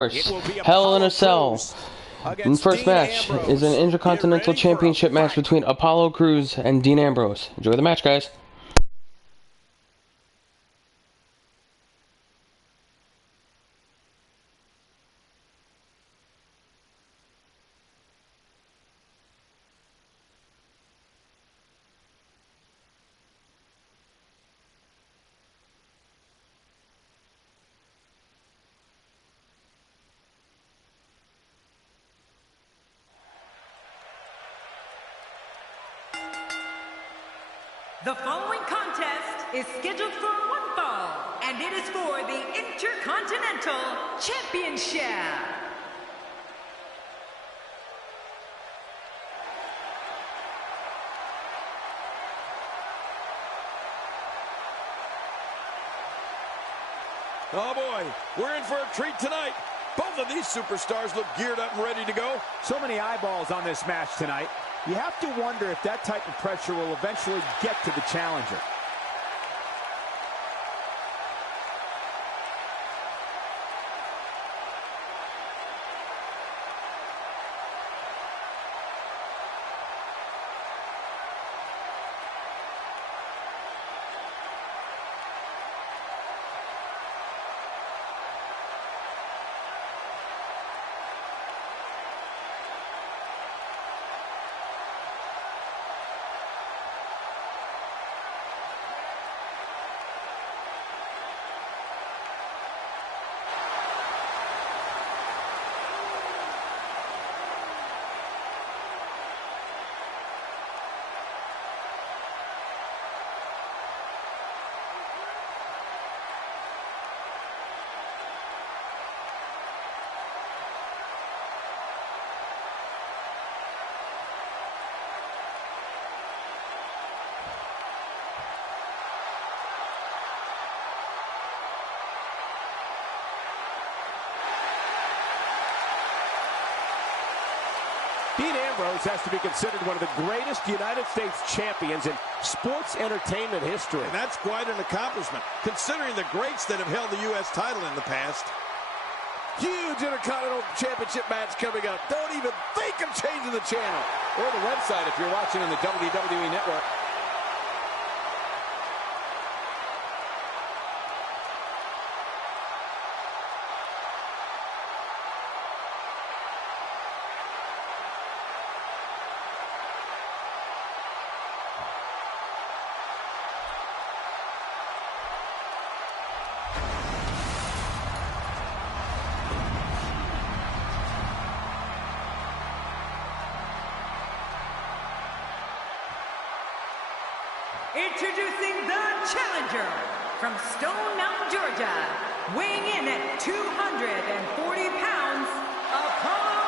Hell in a Cell. The first match is an Intercontinental Championship match between Apollo Crews and Dean Ambrose. Enjoy the match, guys. The following contest is scheduled for one fall, and it is for the Intercontinental Championship. Oh boy, we're in for a treat tonight. Both of these superstars look geared up and ready to go. So many eyeballs on this match tonight. You have to wonder if that type of pressure will eventually get to the challenger. Dean Ambrose has to be considered one of the greatest United States champions in sports entertainment history. And that's quite an accomplishment, considering the greats that have held the U.S. title in the past. Huge Intercontinental Championship match coming up. Don't even think of changing the channel. Or the website if you're watching on the WWE Network. Introducing the challenger from Stone Mountain, Georgia, weighing in at 240 pounds, Apollo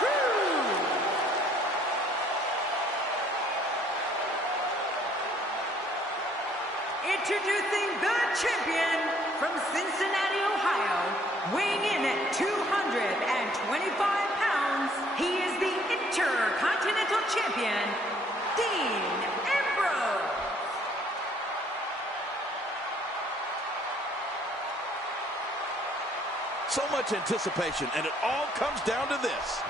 Crews. Introducing the champion from Cincinnati, Ohio, weighing in at 225 pounds, he is the Intercontinental Champion, Dean Ambrose. So much anticipation, and it all comes down to this.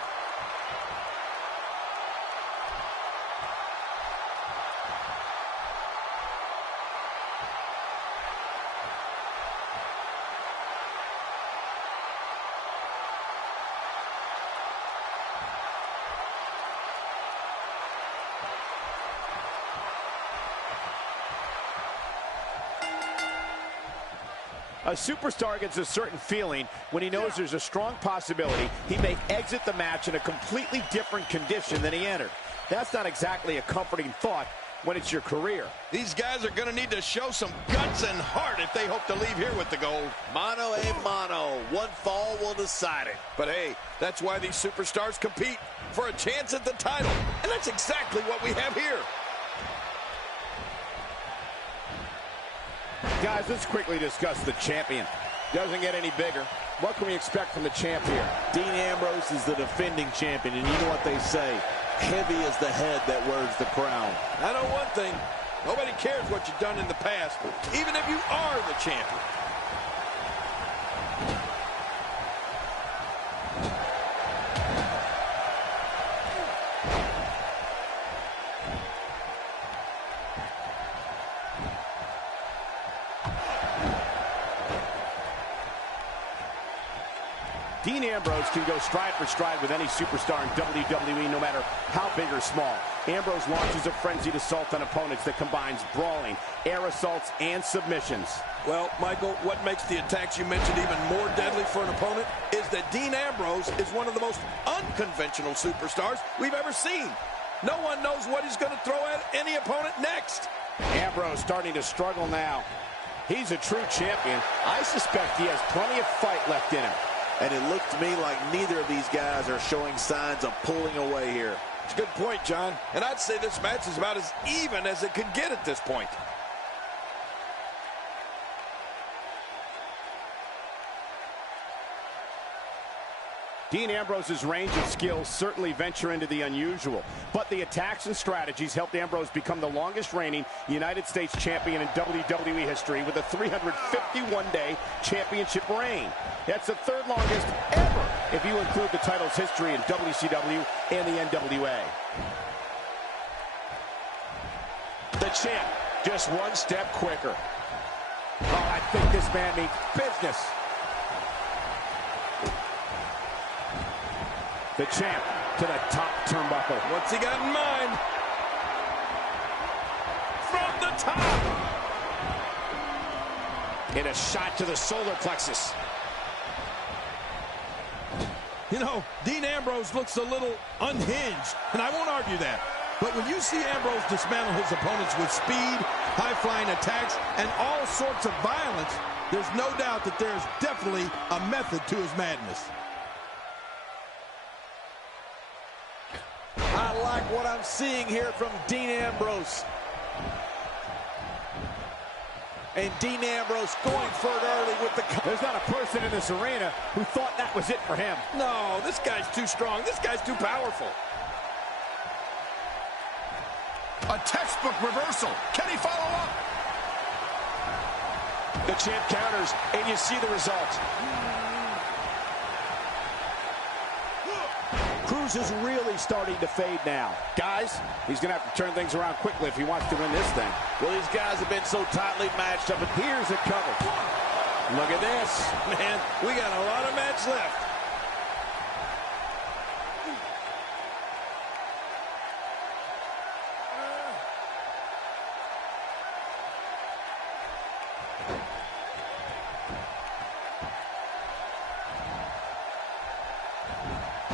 A superstar gets a certain feeling when he knows there's a strong possibility he may exit the match in a completely different condition than he entered. That's not exactly a comforting thought when it's your career. These guys are going to need to show some guts and heart if they hope to leave here with the gold. Mano a mano. One fall will decide it. But hey, that's why these superstars compete, for a chance at the title. And that's exactly what we have here. Guys, let's quickly discuss the champion. Doesn't get any bigger. What can we expect from the champ here? Dean Ambrose is the defending champion, and you know what they say. Heavy is the head that wears the crown. I know one thing. Nobody cares what you've done in the past, even if you are the champion. Dean Ambrose can go stride for stride with any superstar in WWE, no matter how big or small. Ambrose launches a frenzied assault on opponents that combines brawling, air assaults, and submissions. Well, Michael, what makes the attacks you mentioned even more deadly for an opponent is that Dean Ambrose is one of the most unconventional superstars we've ever seen. No one knows what he's going to throw at any opponent next. Ambrose starting to struggle now. He's a true champion. I suspect he has plenty of fight left in him. And it looked to me like neither of these guys are showing signs of pulling away here. It's a good point, John. And I'd say this match is about as even as it could get at this point. Dean Ambrose's range of skills certainly venture into the unusual, but the attacks and strategies helped Ambrose become the longest reigning United States champion in WWE history with a 351-day championship reign. That's the third longest ever if you include the title's history in WCW and the NWA. The champ, just one step quicker. Oh, I think this man means business. The champ to the top turnbuckle. What's he got in mind? From the top! And a shot to the solar plexus. You know, Dean Ambrose looks a little unhinged, and I won't argue that. But when you see Ambrose dismantle his opponents with speed, high-flying attacks, and all sorts of violence, there's no doubt that there's definitely a method to his madness. I like what I'm seeing here from Dean Ambrose. And Dean Ambrose going for it early with the... There's not a person in this arena who thought that was it for him. No, this guy's too strong. This guy's too powerful. A textbook reversal. Can he follow up? The champ counters, and you see the result. Cruz is really starting to fade now. Guys, he's going to have to turn things around quickly if he wants to win this thing. Well, these guys have been so tightly matched up, and Here's a cover. Look at this. Man, we got a lot of match left.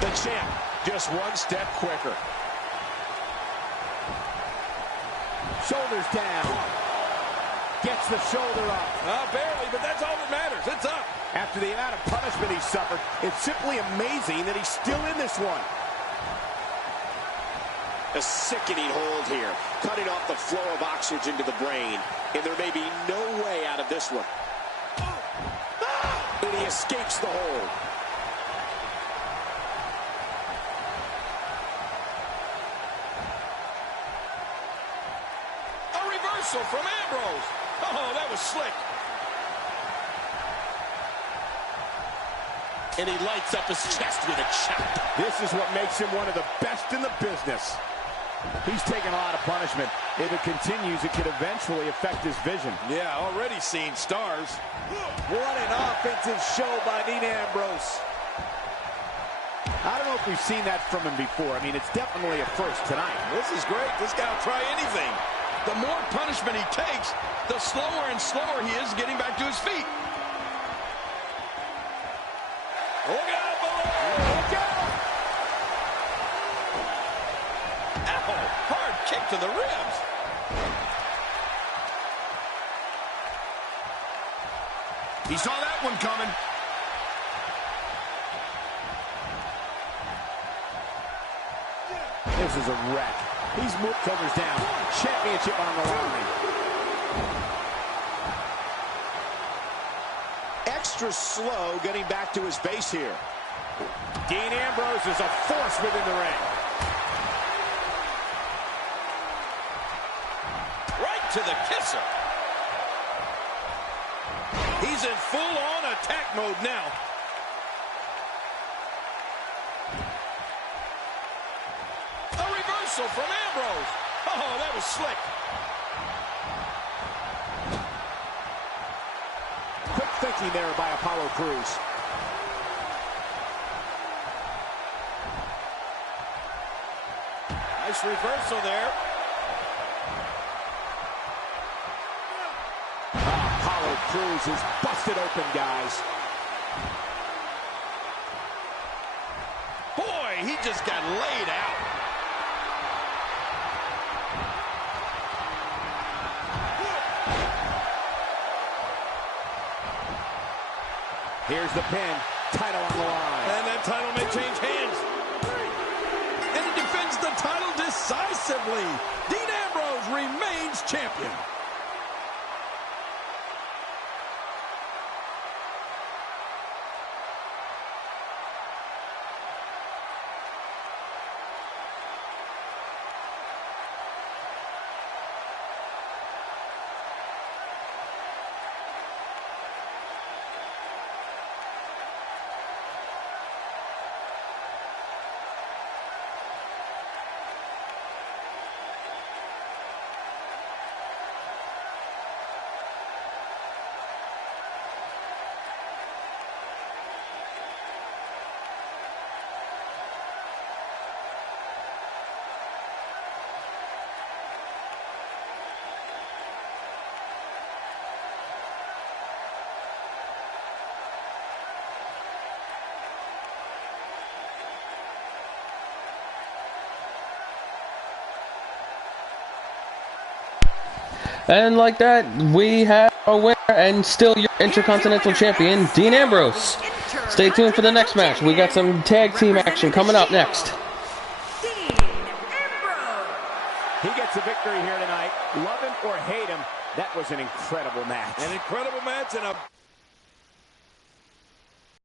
The champ, just one step quicker. Shoulders down. Gets the shoulder up. Barely, but that's all that matters. It's up. After the amount of punishment he suffered, it's simply amazing that he's still in this one. A sickening hold here, cutting off the flow of oxygen to the brain, and there may be no way out of this one. And he escapes the hold. From Ambrose. Oh, that was slick. And he lights up his chest with a chop. This is what makes him one of the best in the business. He's taking a lot of punishment. If it continues, it could eventually affect his vision. Yeah, already seeing stars. what an offensive show by Dean Ambrose. I don't know if we've seen that from him before. I mean, it's definitely a first tonight. This is great. This guy will try anything. The more punishment he takes, the slower and slower he is getting back to his feet. Look out below! Look out! Ow! Hard kick to the ribs. He saw that one coming. This is a wreck. He's moved, shoulders down. Championship on the line. Extra slow getting back to his base here. Dean Ambrose is a force within the ring. Right to the kisser. He's in full-on attack mode now. From Ambrose. Oh, that was slick. Quick thinking there by Apollo Crews. Nice reversal there. Apollo Crews is busted open, guys. Boy, he just got laid out. Here's the pin. Title on the line. And that title may change hands. And he defends the title decisively. Dean Ambrose remains champion. And like that, we have a winner and still your Intercontinental Champion, Dean Ambrose. Stay tuned for the next match. We got some tag team action coming up next. Dean Ambrose. He gets a victory here tonight. Love him or hate him, that was an incredible match. An incredible match and a